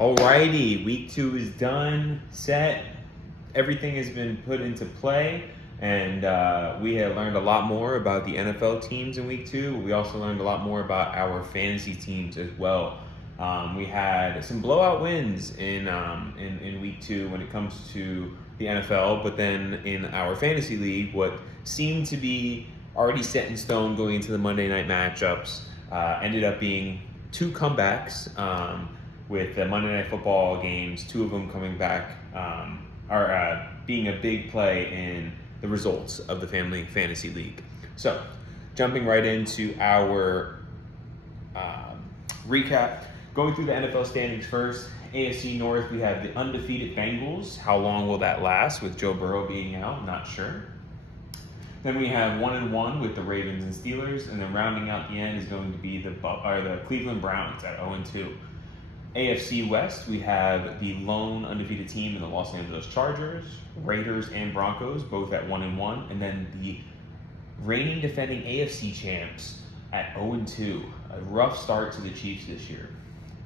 Alrighty, week 2 is done, set. Everything has been put into play, and we have learned a lot more about the NFL teams in week 2. We also learned a lot more about our fantasy teams as well. We had some blowout wins in week 2 when it comes to the NFL, but then in our fantasy league, what seemed to be already set in stone going into the Monday night matchups ended up being 2 comebacks. With the Monday Night Football games, 2 of them coming back, are being a big play in the results of the Family Fantasy League. So, jumping right into our recap, going through the NFL standings first. AFC North, we have the undefeated Bengals. How long will that last with Joe Burrow being out? Not sure. Then we have 1-1 with the Ravens and Steelers, and then rounding out the end is going to be the Cleveland Browns at 0-2. AFC West, we have the lone undefeated team in the Los Angeles Chargers, Raiders and Broncos, both at 1-1, and then the reigning defending AFC champs at 0-2. A rough start to the Chiefs this year.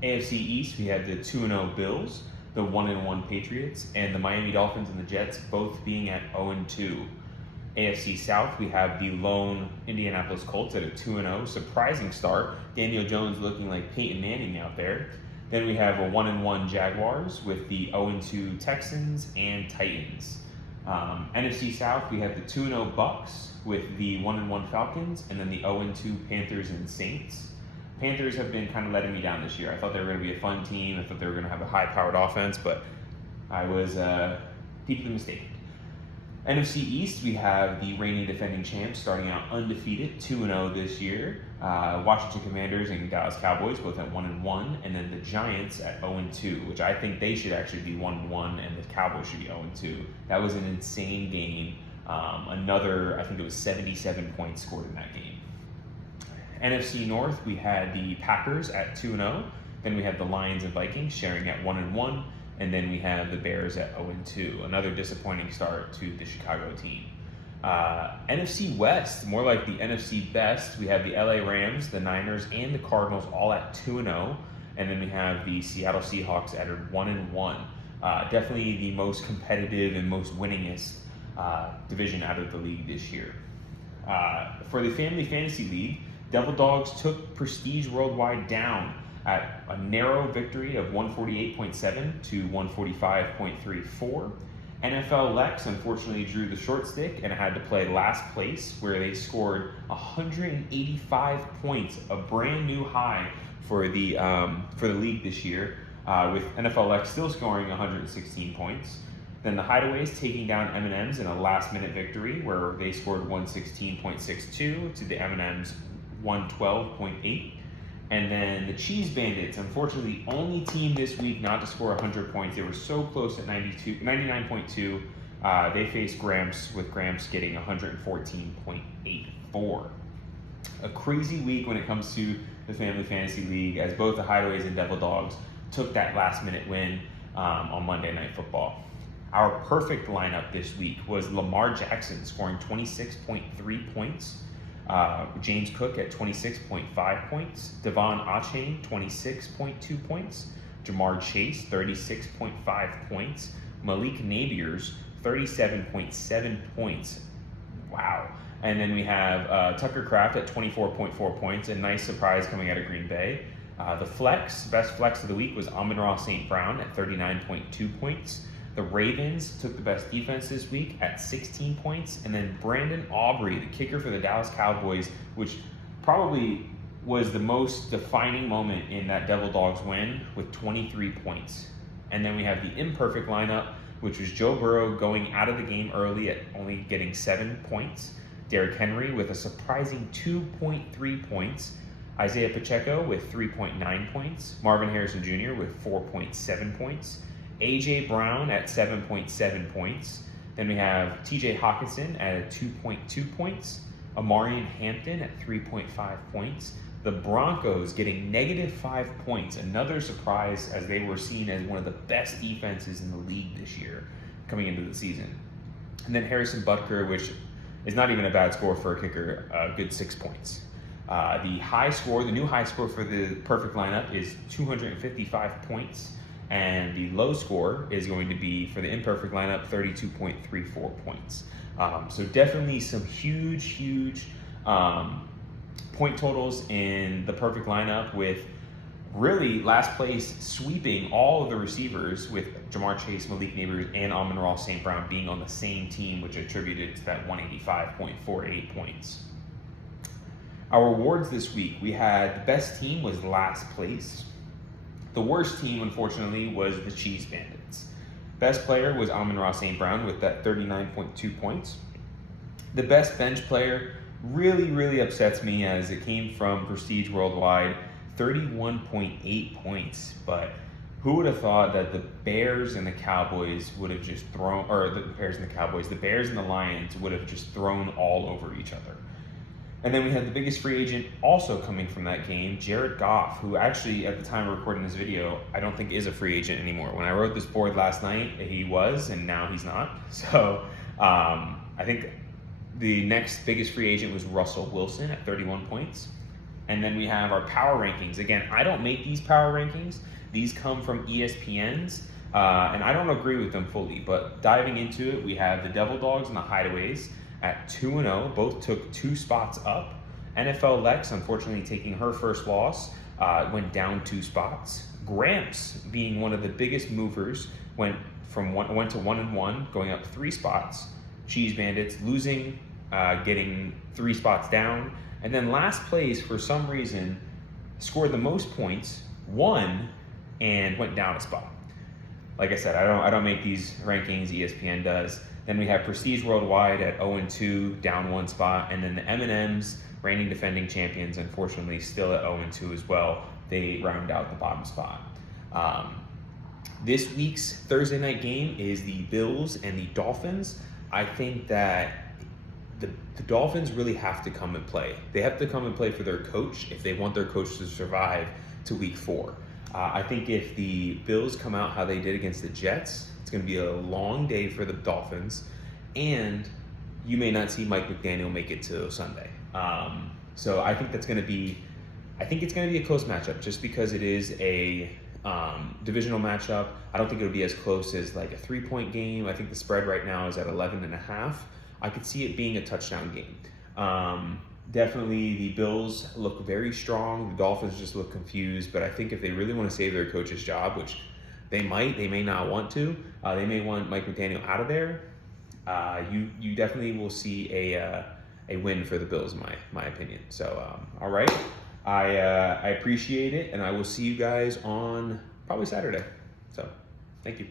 AFC East, we have the 2-0 Bills, the 1-1 Patriots, and the Miami Dolphins and the Jets both being at 0-2. AFC South, we have the lone Indianapolis Colts at a 2-0. Surprising start. Daniel Jones looking like Peyton Manning out there. Then we have a 1-1 Jaguars with the 0-2 Texans and Titans. NFC South, we have the 2-0 Bucks with the 1-1 Falcons, and then the 0-2 Panthers and Saints. Panthers have been kind of letting me down this year. I thought they were going to be a fun team. I thought they were going to have a high-powered offense, but I was deeply mistaken. NFC East, we have the reigning defending champs starting out undefeated, 2-0 this year. Washington Commanders and Dallas Cowboys both at 1-1, and then the Giants at 0-2, which I think they should actually be 1-1, and the Cowboys should be 0-2. That was an insane game. I think it was 77 points scored in that game. NFC North, we had the Packers at 2-0. Then we had the Lions and Vikings sharing at 1-1. And then we have the Bears at 0-2. Another disappointing start to the Chicago team. NFC West, more like the NFC Best. We have the LA Rams, the Niners, and the Cardinals all at 2-0. And then we have the Seattle Seahawks at 1-1. Definitely the most competitive and most winningest division out of the league this year. For the Family Fantasy League, Devil Dogs took Prestige Worldwide down at a narrow victory of 148.7 to 145.34. NFL Lex unfortunately drew the short stick and had to play last place, where they scored 185 points, a brand new high for the league this year, with NFL Lex still scoring 116 points. Then the Hideaways taking down M&M's in a last-minute victory, where they scored 116.62 to the M&M's 112.8. And then the Cheese Bandits, unfortunately, the only team this week not to score 100 points. They were so close at 99.2. They faced Gramps, with Gramps getting 114.84. A crazy week when it comes to the Family Fantasy League, as both the Hideaways and Devil Dogs took that last-minute win on Monday Night Football. Our perfect lineup this week was Lamar Jackson scoring 26.3 points. James Cook at 26.5 points, Devon Achane 26.2 points, Jamar Chase 36.5 points, Malik Nabers 37.7 points. Wow. And then we have Tucker Kraft at 24.4 points, a nice surprise coming out of Green Bay. The best flex of the week was Amon-Ra St. Brown at 39.2 points. The Ravens took the best defense this week at 16 points. And then Brandon Aubrey, the kicker for the Dallas Cowboys, which probably was the most defining moment in that Devil Dogs win, with 23 points. And then we have the imperfect lineup, which was Joe Burrow going out of the game early at only getting 7 points. Derrick Henry with a surprising 2.3 points. Isaiah Pacheco with 3.9 points. Marvin Harrison Jr. with 4.7 points. A.J. Brown at 7.7 points. Then we have T.J. Hawkinson at 2.2 points. Amarian Hampton at 3.5 points. The Broncos getting -5 points. Another surprise, as they were seen as one of the best defenses in the league this year coming into the season. And then Harrison Butker, which is not even a bad score for a kicker, a good 6 points. The new high score for the perfect lineup is 255 points. And the low score is going to be, for the imperfect lineup, 32.34 points. So definitely some huge point totals in the perfect lineup, with really last place sweeping all of the receivers, with Jamar Chase, Malik Nabers, and Amon-Ra St. Brown being on the same team, which attributed to that 185.48 points. Our awards this week, we had the best team was last place. The worst team, unfortunately, was the Cheese Bandits. Best player was Amon-Ra St. Brown with that 39.2 points. The best bench player really upsets me, as it came from Prestige Worldwide, 31.8 points. But who would have thought that the Bears and the Cowboys would have just thrown, or the Bears and the Lions would have just thrown all over each other. And then we had the biggest free agent also coming from that game, Jared Goff, who actually, at the time of recording this video, I don't think is a free agent anymore. When I wrote this board last night, he was, and now he's not. So I think the next biggest free agent was Russell Wilson at 31 points. And then we have our power rankings. Again, I don't make these power rankings. These come from ESPN's, and I don't agree with them fully. But diving into it, we have the Devil Dogs and the Hideaways at 2-0, both took 2 spots up. NFL Lex, unfortunately taking her first loss, went down 2 spots. Gramps, being one of the biggest movers, went to 1-1, going up 3 spots. Cheese Bandits losing, getting 3 spots down. And then last place, for some reason, scored the most points, won, and went down a spot. Like I said, I don't make these rankings, ESPN does. Then we have Prestige Worldwide at 0-2, down 1 spot. And then the M&M's, reigning defending champions, unfortunately still at 0-2 as well. They round out the bottom spot. This week's Thursday night game is the Bills and the Dolphins. I think that the Dolphins really have to come and play. They have to come and play for their coach if they want their coach to survive to week 4. I think if the Bills come out how they did against the Jets, it's going to be a long day for the Dolphins, and you may not see Mike McDaniel make it to Sunday. So I think it's going to be a close matchup, just because it is a divisional matchup. I don't think it'll be as close as like a 3-point game. I think the spread right now is at 11.5. I could see it being a touchdown game. Definitely the Bills look very strong. The Dolphins just look confused, but I think if they really want to save their coach's job, which they may not want to, they may want Mike McDaniel out of there, you definitely will see a win for the Bills, in my opinion. So, all right. I appreciate it, and I will see you guys on probably Saturday. So, thank you.